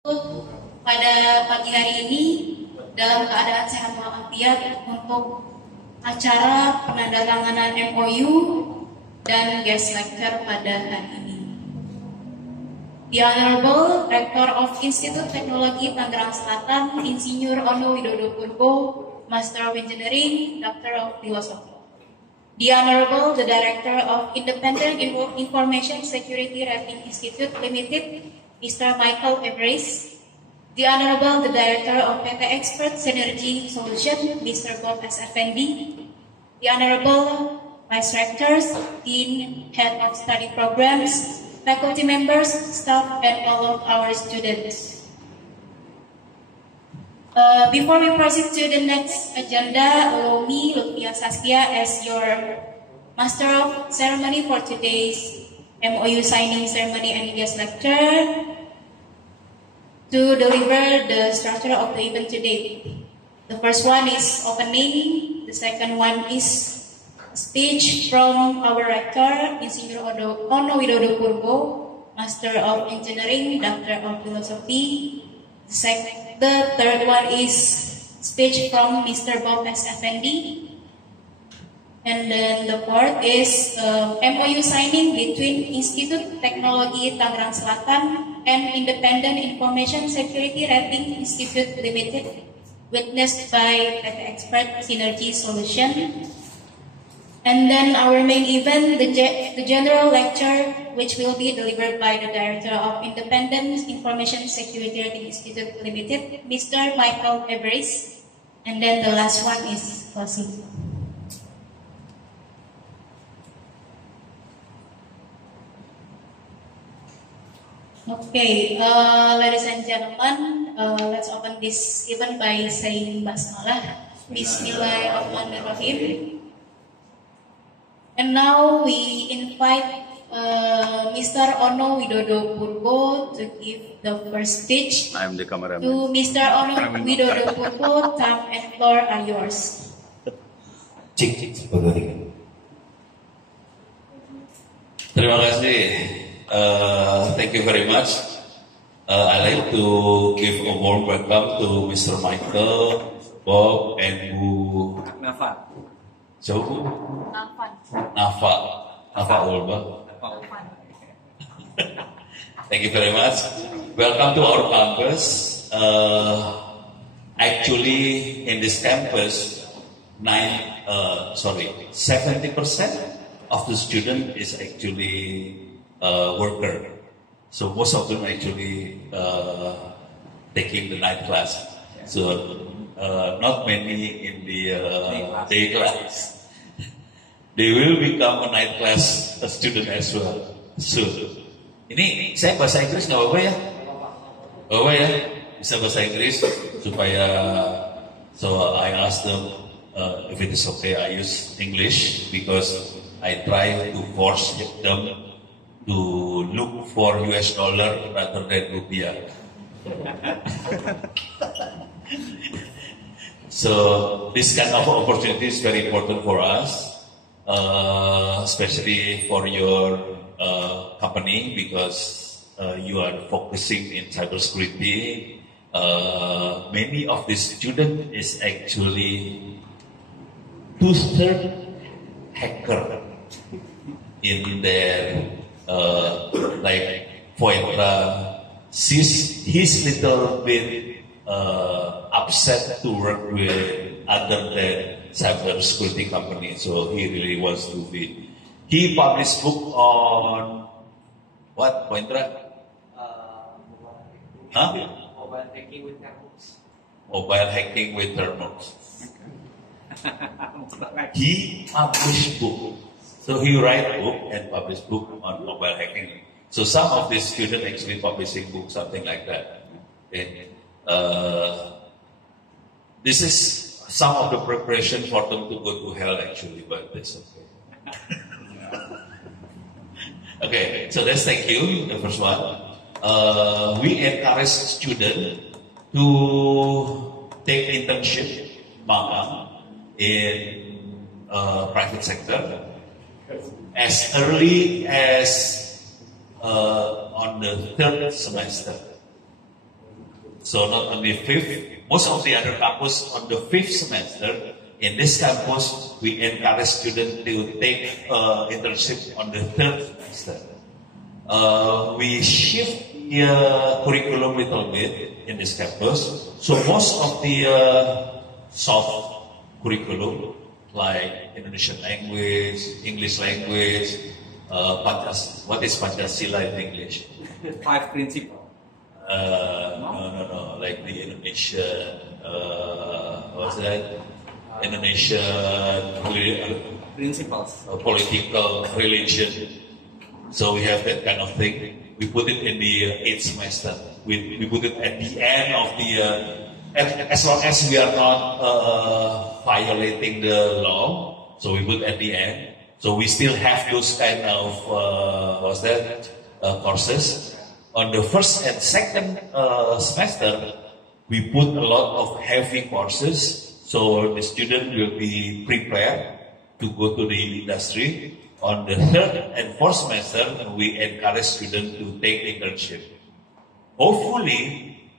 Pada pagi hari ini dalam keadaan sehat walafiat untuk acara penandatanganan MOU dan guest lecture pada hari ini. The Honorable Rector of Institut Teknologi Tangerang Selatan, Insinyur Ono Widodo Purbo, Master of Engineering, Doctor of Philosophy. The Honorable the Director of Independent Information Security Rating Institute Limited, Mr. Michael Everest. The Honorable the Director of PT Expert Synergy Solution, Mr. Bob S. Effendi. The Honorable Vice Rectors, Dean, Head of Study Programs, faculty members, staff, and all of our students. Before we proceed to the next agenda, allow me, Lutfia Saskia, as your Master of Ceremony for today's MOU signing ceremony and guest lecture, to deliver the structure of the event today. The first one is opening, the second one is speech from our rector, Insinyur Ono Widodo Purbo, Master of Engineering, Doctor of Philosophy. The third one is speech from Mr. Bob S. Effendi. And then the fourth is MOU signing between Institut Teknologi Tangerang Selatan and Independent Information Security Rating Institute Limited, witnessed by PT Expert Synergy Solution. And then our main event, the general lecture, which will be delivered by the Director of Independent Information Security Rating Institute Limited, Mr. Michael Everest. And then the last one is closing. Okay, ladies and gentlemen, let's open this event by saying Basmalah. Bismillahirrahmanirrahim. And now we invite Mr. Ono Widodo Purbo to give the first speech. I am the cameraman. To Mr. Ono Widodo Purbo, time and floor are yours. Terima kasih. Thank you very much. I'd like to give a warm welcome to Mr. Michael, Bob, and Bu Nafa. Jauh? Nafan. Nafa Ulba. Thank you very much. Welcome to our campus. Actually, in this campus, 70% of the student is actually worker. So most of them actually taking the night class. So not many in the day class. They will become a night class student as well soon. Ini saya bahasa Inggris nggak apa-apa ya? Nggak apa ya? Bisa bahasa Inggris supaya so I asked them if it is okay I use English because I try to force them to look for US dollar rather than rupiah. So this kind of opportunity is very important for us, especially for your company because you are focusing in cybersecurity. Many of the students is actually two-thirds hacker in their like Poetra. He's little bit upset to work with other than cybersecurity company, so he really wants to be. He published book on what, Poetra? Mobile hacking with thermos. Mobile hacking with thermos. He published book. So he write book and publish book on mobile hacking. So some of these students actually publishing books, something like that. Okay. This is some of the preparation for them to go to hell actually, but that's okay. Okay, so let's thank you, the first one. We encourage students to take internship in private sector as early as on the third semester. So not only fifth, most of the other campus on the fifth semester. In this campus, we encourage students to take internship on the third semester. We shift the curriculum a little bit in this campus. So most of the soft curriculum, like Indonesian language, English language, what is Pancasila in English? 5 principles. No. Like the Indonesian, what's that? Indonesian Principles. political religion. So we have that kind of thing. We put it in the 8th semester. We put it at the end of the, as long as we are not violating the law. So we put at the end. So we still have those kind of, courses. On the first and second semester, we put a lot of heavy courses. So the student will be prepared to go to the industry. On the third and fourth semester, we encourage students to take internship. Hopefully,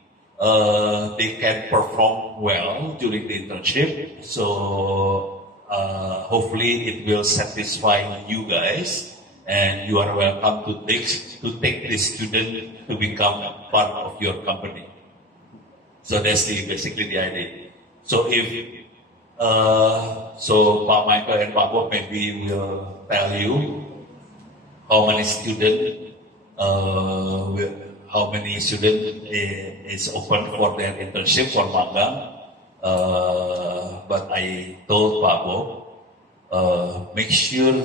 they can perform well during the internship. So hopefully it will satisfy you guys, and you are welcome to take this student to become part of your company. So that's basically the idea. So if Pak Michael and Pak Bob maybe will tell you how many students is open for their internship for magang. But I told Pak Bob, make sure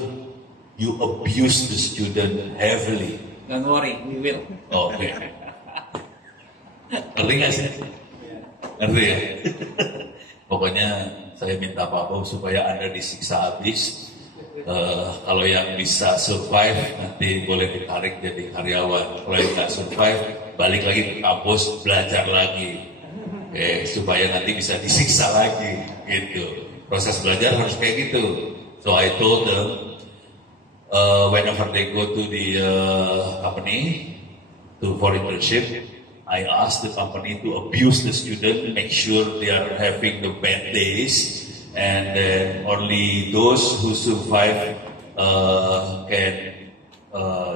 you abuse the student heavily. Don't worry, we will. Okay. Ngerti nggak sih? Ngerti ya? Pokoknya saya minta Pak Bob supaya Anda disiksa habis. Kalau yang bisa survive nanti boleh ditarik jadi karyawan. Kalau yang nggak survive balik lagi ke kampus belajar lagi. Supaya nanti bisa disiksa lagi gitu. Proses belajar harus kayak gitu. So I told them whenever they go to the company for internship, I ask the company to abuse the student, make sure they are having the bad days, and then only those who survive can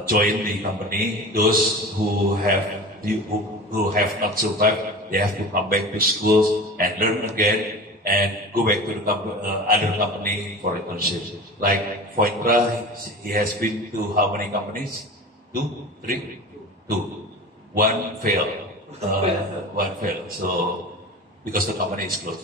join the company. Those who have not survived, they have to come back to school and learn again and go back to the other company for internship. Like Fointra, he has been to how many companies? 2, 3, 2. One failed. One failed. So because the company is closed,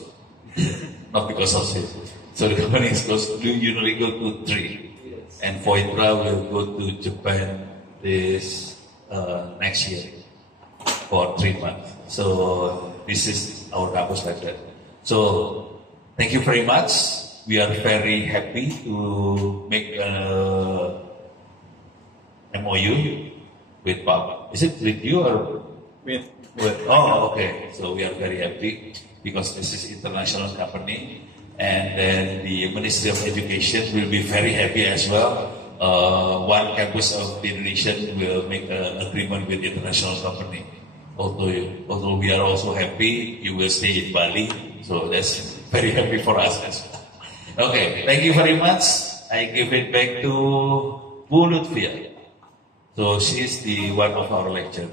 not because of it. So the company is closed. You usually go to 3, and Fointra will go to Japan this next year for 3 months. So this is our campus like that. So thank you very much. We are very happy to make MOU with Bob. Is it with you or With Oh, okay. So we are very happy because this is international company, and then the Ministry of Education will be very happy as well. One campus of the Indonesia will make an agreement with the international company. Although we are also happy, you will stay in Bali, so that's very happy for us as well. Okay, thank you very much. I give it back to Bu Lutfia. So she is the one of our lecturer.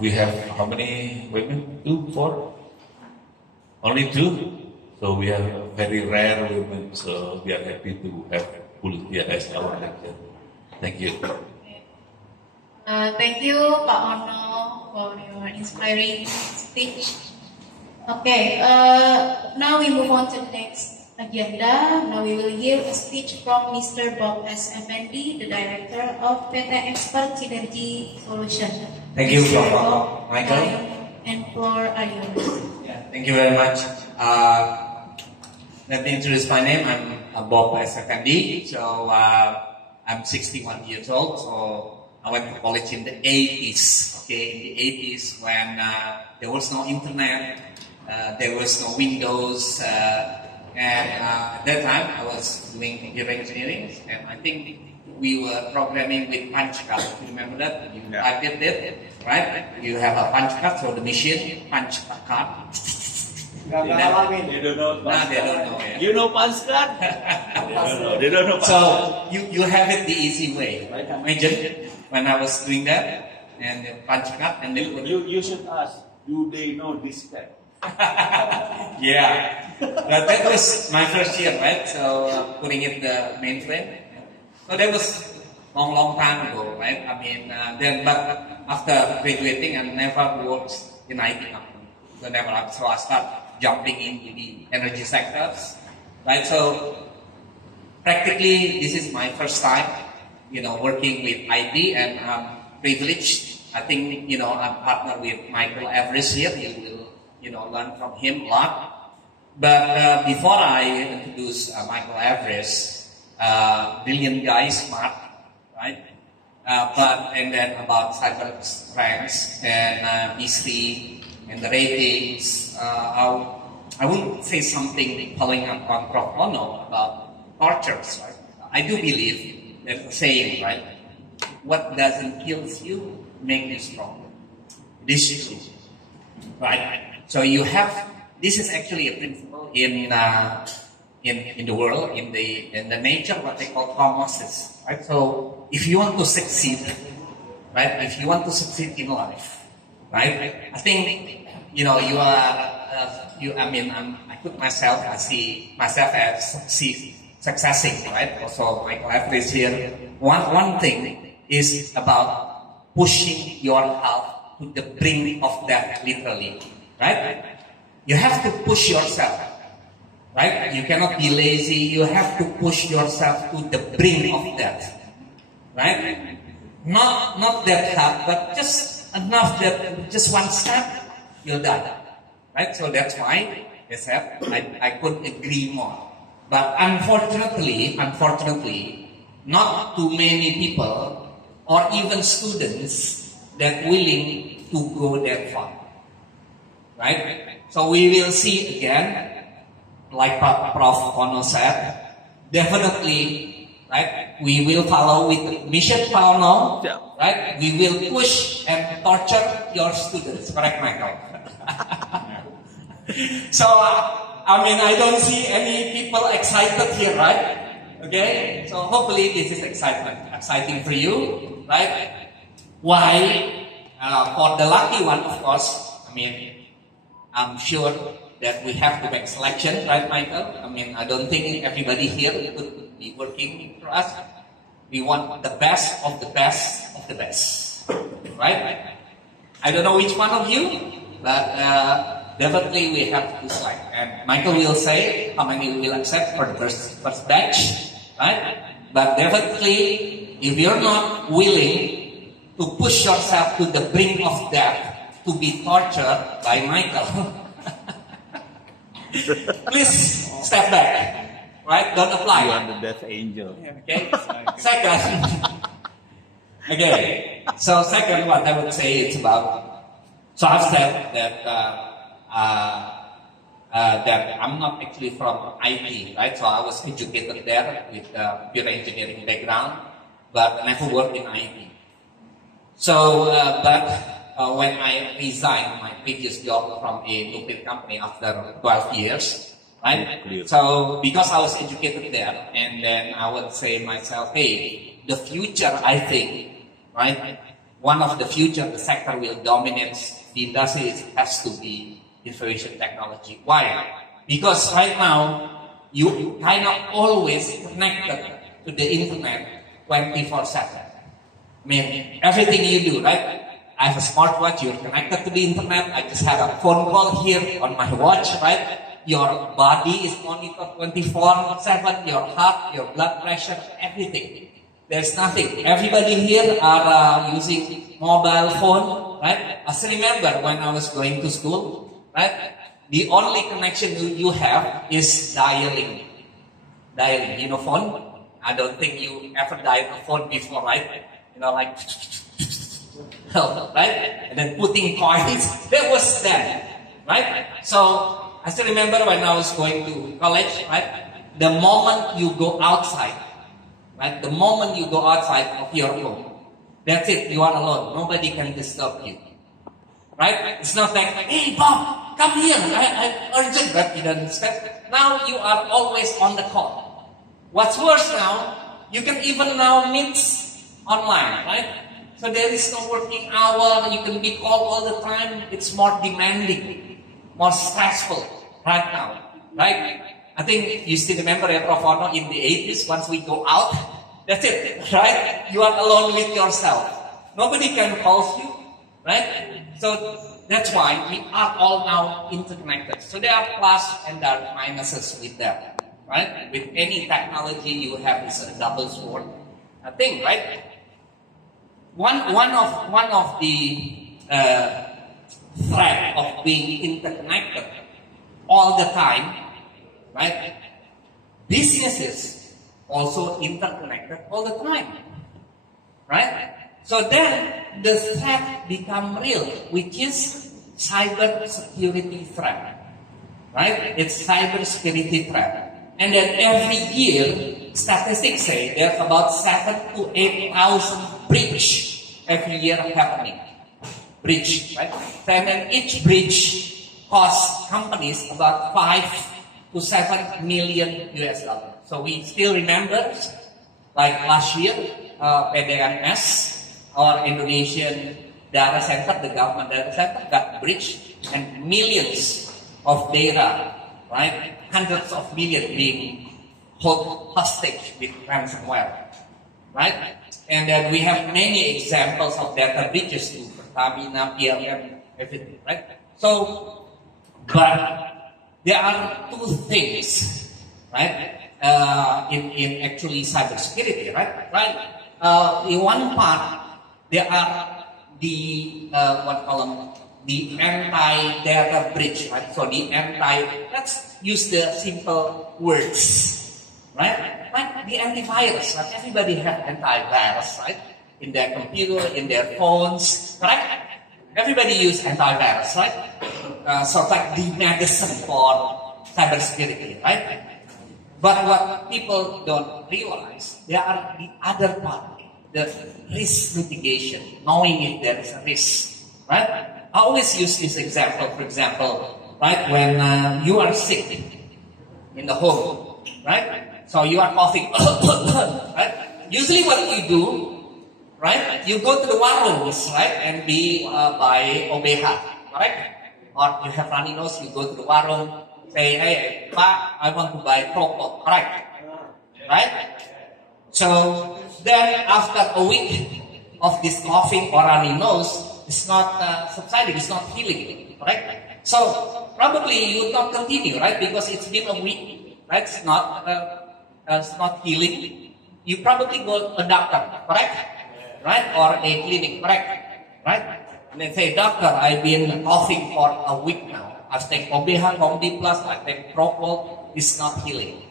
We have how many women? 2, 4? Only 2? So we have very rare women, so we are happy to have Bu Lutfia as our lecturer. Thank you. Thank you, Pak Ono, for your inspiring speech. Okay, now we move on to the next agenda. Now we will hear a speech from Mr. Bob S. Effendi, the Director of PT Expert Synergy Solution. Thank you, Mr. Bapak Michael. And floor are yours. Yeah, thank you very much. Let me introduce my name. I'm Bob S. Effendi. So I'm 61 years old. So I went to college in the 80s. Okay, in the 80s when there was no internet, there was no Windows, and at that time I was doing computer engineering, and I think we were programming with punch card. You remember that? You type it, right? You have a punch card, so the machine punch card. They don't know. No, they don't know. Yeah. You know punch card? They don't know. So you have it the easy way. Right? Imagine when I was doing that and the punch card and they put You should ask. Do they know this step? yeah, but that was my first year, right? So putting it the mainframe. So that was long time ago, right? I mean, but after graduating, I never worked in IT company. So I start jumping into the energy sectors, right? So practically, this is my first time, working with IT, and I'm privileged. I think, I'm partnered with Michael Everest here. You will, learn from him a lot. But before I introduce Michael Everest, brilliant guy, smart, right? And then about cyber ranks and history and the ratings, I would say something following up on Prof. Ono about tortures, right? I do believe there's a saying, right? What doesn't kill you makes you stronger. This is true, right? So you have, this is actually a principle in the world, in the nature, what they call homosis, right? So if you want to succeed, right? If you want to succeed in life, right? I think, you are, I put myself, I see myself as successing, right? Also, Michael Everest here. One thing is about pushing your health to the brink of death, literally, right? You have to push yourself, right? You cannot be lazy. You have to push yourself to the brink of death, right? Not that hard, but just enough that just one step, you'll die, right? So that's why I said I couldn't agree more. But unfortunately, not too many people or even students that willing to go that far, right? So we will see again, like Prof. Ono said, definitely, right? We will follow with Mission Pauno, right? We will push and torture your students, correct, Michael? So, I don't see any people excited here, right? Okay, so hopefully this is exciting for you, right? Why? For the lucky one, of course, I'm sure that we have to make selection, right, Michael? I don't think everybody here could be working for us. We want the best of the best of the best, right? I don't know which one of you, but definitely we have to select. And Michael will say how many we will accept for the first batch, right? But definitely, if you're not willing to push yourself to the brink of death, to be tortured by Michael, please step back, right? Don't apply. You are the death angel. Okay. Second, okay. So second, what I would say is about. So I've said that that I'm not actually from IT, right? So I was educated there with pure engineering background, but never worked in IT. So, but when I resigned my previous job from a nuclear company after 12 years, right? So, because I was educated there, and then I would say myself, hey, the future, I think, right? One of the future, the sector will dominate the industry has to be information technology. Why? Because right now, you kind of always connected to the internet 24/7. Everything you do, right? I have a smartwatch, you're connected to the internet. I just had a phone call here on my watch, right? Your body is monitored 24/7, your heart, your blood pressure, everything. There's nothing. Everybody here are using mobile phone, right? I still remember when I was going to school, right? The only connection you have is dialing. Dialing, phone? I don't think you ever dialed a phone before, right? Like, right? And then putting coins. That was then, right? So, I still remember when I was going to college, right? The moment you go outside, right? The moment you go outside of your home, that's it, you are alone. Nobody can disturb you. Right? It's not like, hey Bob, come here, I urgent, but you don't step. Now you are always on the call. What's worse now, you can even now meet online, right? So there is no working hour, you can be called all the time. It's more demanding, more stressful right now, right? I think you still remember Prof. Ono in the 80s, once we go out, that's it, right? You are alone with yourself. Nobody can call you, right? So that's why we are all now interconnected. So there are plus and there are minuses with that, right? With any technology you have is a double sword thing, right? One of the threat of being interconnected all the time, right? Businesses also interconnected all the time, right? So then the threat become real, which is cyber security threat, right? It's cyber security threat, and then every year statistics say there's about 7,000 to 8,000 breach every year happening. Breach, right? And then each breach costs companies about 5 to 7 million US dollars. So we still remember, like last year, PDMS or Indonesian data center, the government data center got breached, and millions of data, right? Hundreds of millions being held hostage with ransomware, right? And then we have many examples of data breaches too, Pertamina, PLN, everything, right? So, but there are two things, right? In actually cybersecurity, right? In one part, there are the the anti-data breach, right? So the let's use the simple words, right? Like the antivirus, right? Everybody has antivirus, right? In their computer, in their phones, right? Everybody use antivirus, right? So like the medicine for cybersecurity, right? But what people don't realize, there are the other part, the risk mitigation, knowing if there is a risk, right? I always use this example, for example, right? When you are sick in the home, right? So you are coughing, right? Usually what you do, right? You go to the warungs, right? And be by OBH, right? Or you have runny nose, you go to the warung, say, hey, Pak, I want to buy Propol, correct? Right? So then after a week of this coughing or runny nose, it's not subsiding, it's not healing, correct? So probably you would not continue, right? Because it's been a week, right? It's not healing. You probably go to a doctor, correct? Right? Or a clinic, correct? Right? And they say, doctor, I've been coughing for a week now. I've taken OBH, Combi Plus, I take Propol, it's not healing.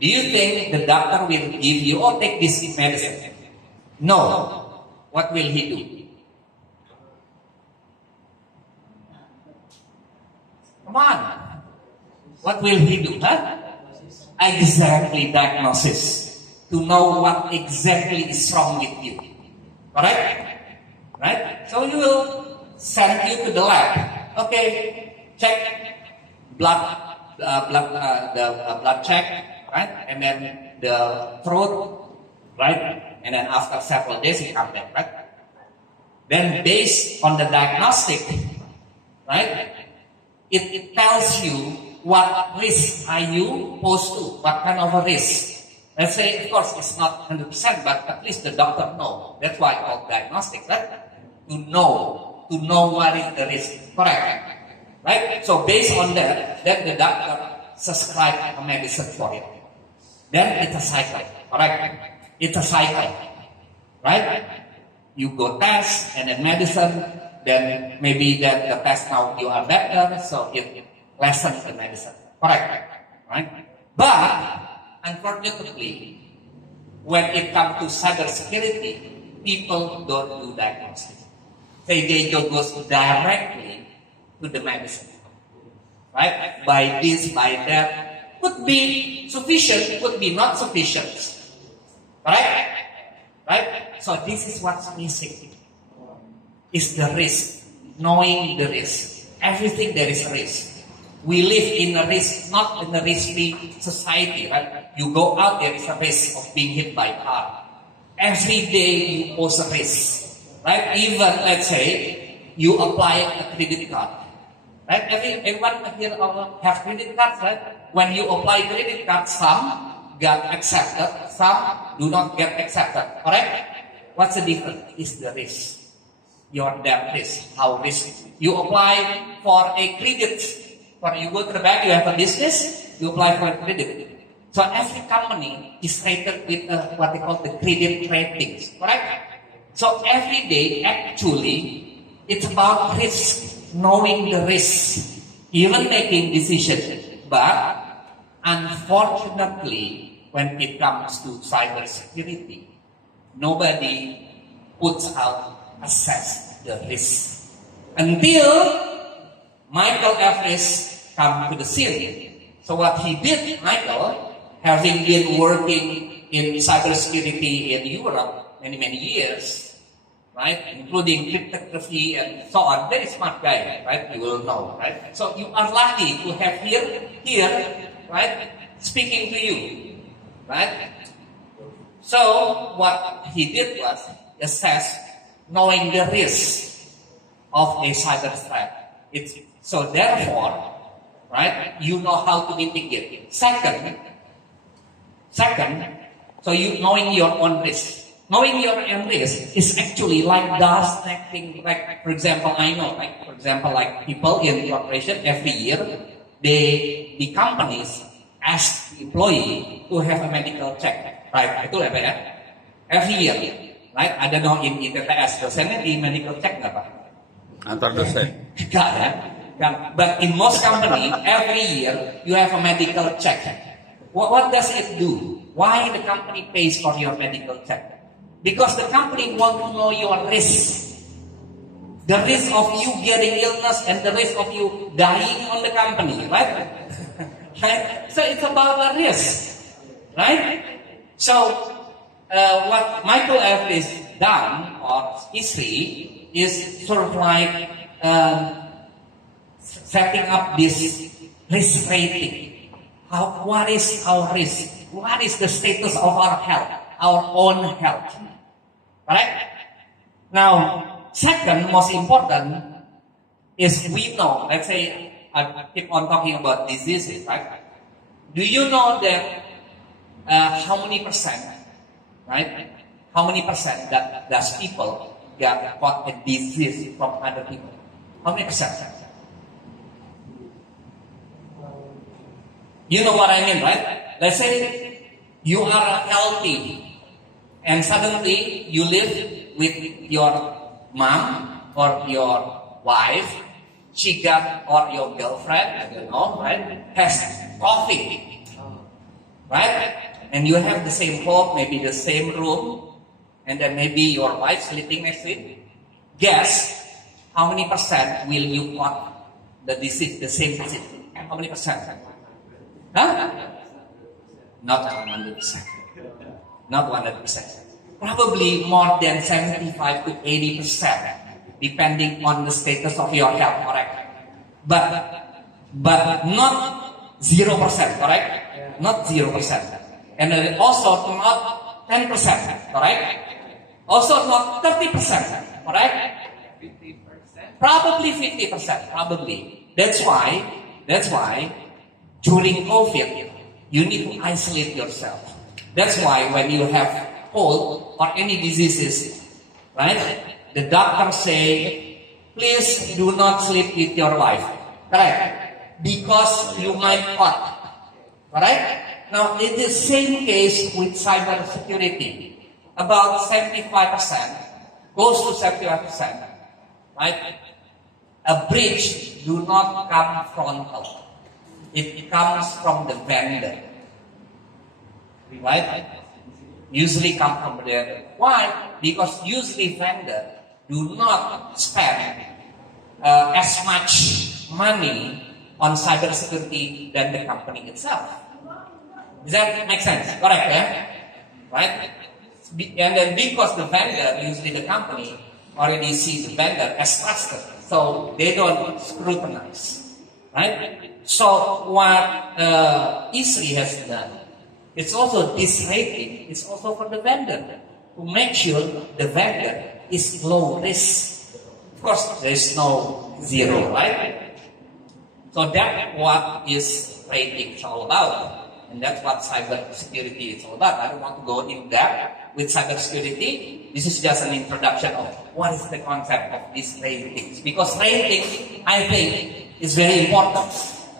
Do you think the doctor will give you, oh, take this medicine? No. What will he do? Come on. What will he do? Huh? Exactly diagnosis. To know what exactly is wrong with you. Correct? Right? So he will send you to the lab. Okay, check blood check, right? And then the throat, right? And then after several days he comes back, right? Then based on the diagnostic, right? It tells you what risk are you posed to, what kind of a risk. Let's say, of course, it's not 100%, but at least the doctor knows. That's why called diagnostic, right? To know what is the risk, correct? Right? So based on that, then the doctor subscribe a medicine for it. Then it's a cycle, correct? It's a cycle, right? You go test and then medicine, then maybe then the test now you are better, so it lessens the medicine, correct? Right? But unfortunately, when it comes to cybersecurity, people don't do diagnosis. They go directly to the medicine, right? By this, by that, could be sufficient, could be not sufficient, Correct? Right? So this is what's missing. Is the risk. Knowing the risk. Everything there is risk. We live in a risk, not in a risk-free society, right? You go out, there is a risk of being hit by a car. Every day you pose a risk, right? Even, let's say, you apply a credit card. Right? Everyone here have credit cards, right? When you apply credit card, some get accepted, some do not get accepted. Correct? What's the difference? It's the risk. Your debt risk. How risk? You apply for a credit. When you go to the bank, you have a business, you apply for a credit. So every company is rated with what they call the credit ratings. Correct? So every day, actually, it's about risk. Knowing the risk, even making decisions. But unfortunately, when it comes to cybersecurity, nobody puts out assess the risk until Michael Everest come to the scene. So what he did, Michael, having been working in cybersecurity in Europe many years, right, including cryptography and so on. Very smart guy, right? You will know, right? So you are lucky to have here, right, speaking to you, right? So what he did was assess, knowing the risk of a cyber threat. So therefore, right, you know how to mitigate. Second, so you knowing your own risk. Knowing your own risk is actually like dust collecting. Like, for example, I know, like, for example, like people in corporation every year, the companies ask the employee to have a medical check. Right? Itu apa ya? Every year. Right? I don't know in ITTS, dosennya di medical check nggak Pak? Antar dosen. Enggak ya? But in most company, every year you have a medical check. What does it do? Why the company pays for your medical check? Because the company want to know your risk. The risk of you getting illness and the risk of you dying on the company, right? Right? So it's about the risk, right? So what Michael Everest done or history is sort of like setting up this risk rating. What is our risk? What is the status of our health? Our own health. Right? Now, second, most important is we know, let's say, I keep on talking about diseases, right? Do you know that how many percent, right? How many percent that does people get caught a disease from other people? How many percent? You know what I mean, right? Let's say you are healthy and suddenly you live with your mom or your wife, she got, or your girlfriend, I don't know, right, has COVID, right? And you have the same home, maybe the same room, and then maybe your wife sleeping next to it. Guess how many percent will you caught the disease, the same disease? How many percent? Huh? Not 100%. Not 100%. Probably more than 75 to 80%, depending on the status of your health, correct? But not 0%, correct? Not 0%. And then also not 10%, correct? Also not 30%, correct? 50%? Probably 50%, probably. That's why during COVID, you need to isolate yourself. That's why when you have cold or any diseases, right? The doctors say, please do not sleep with your wife. Correct? Because you might caught. Correct? Now, in the same case with cyber security, about 75%, close to 75%, right? A breach do not come frontal. It comes from the vendor. Right? Usually come from there. Why? Because usually vendor do not spend as much money on cybersecurity than the company itself. Does that make sense? Correct, yeah? Right? And then because the vendor, usually the company, already see the vendor as trusted, so they don't scrutinize, right? So what ISRI has done, it's also this rating, it's also for the vendor to make sure the vendor is low risk. Of course, there is no zero, right? So that's what is rating is all about. And that's what cybersecurity is all about. I don't want to go in depth with cybersecurity. This is just an introduction of what is the concept of these ratings. Because rating, I think, is very important,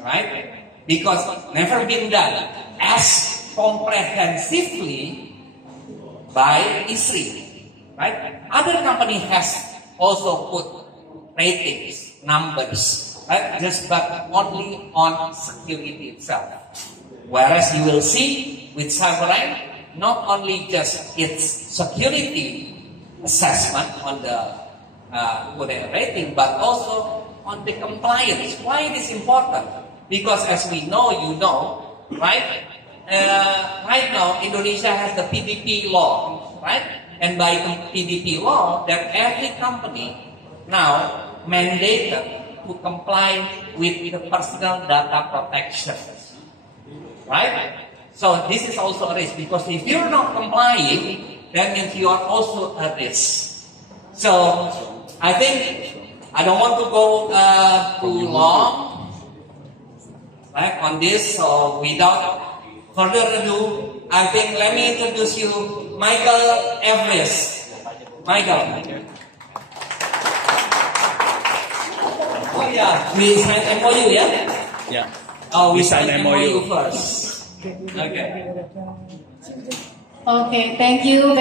right? Because never been done as comprehensively by ISRI, right? Other company has also put ratings, numbers, right? But only on security itself. Whereas you will see with CyberRank, not only just its security assessment on the rating, but also on the compliance. Why it is important? Because as we know, you know, right? Right now, Indonesia has the PDP law, right? And by PDP law, that every company now mandated to comply with the personal data protection. Right? So this is also a risk, because if you're not complying, that means you are also a risk. So I think I don't want to go too long, right, on this. So without further ado, I think let me introduce you Michael Everest. Michael. Oh yeah, we signed MOU, yeah? Yeah. Oh, we We signed signed MOU. MOU first. Okay. Okay, thank you.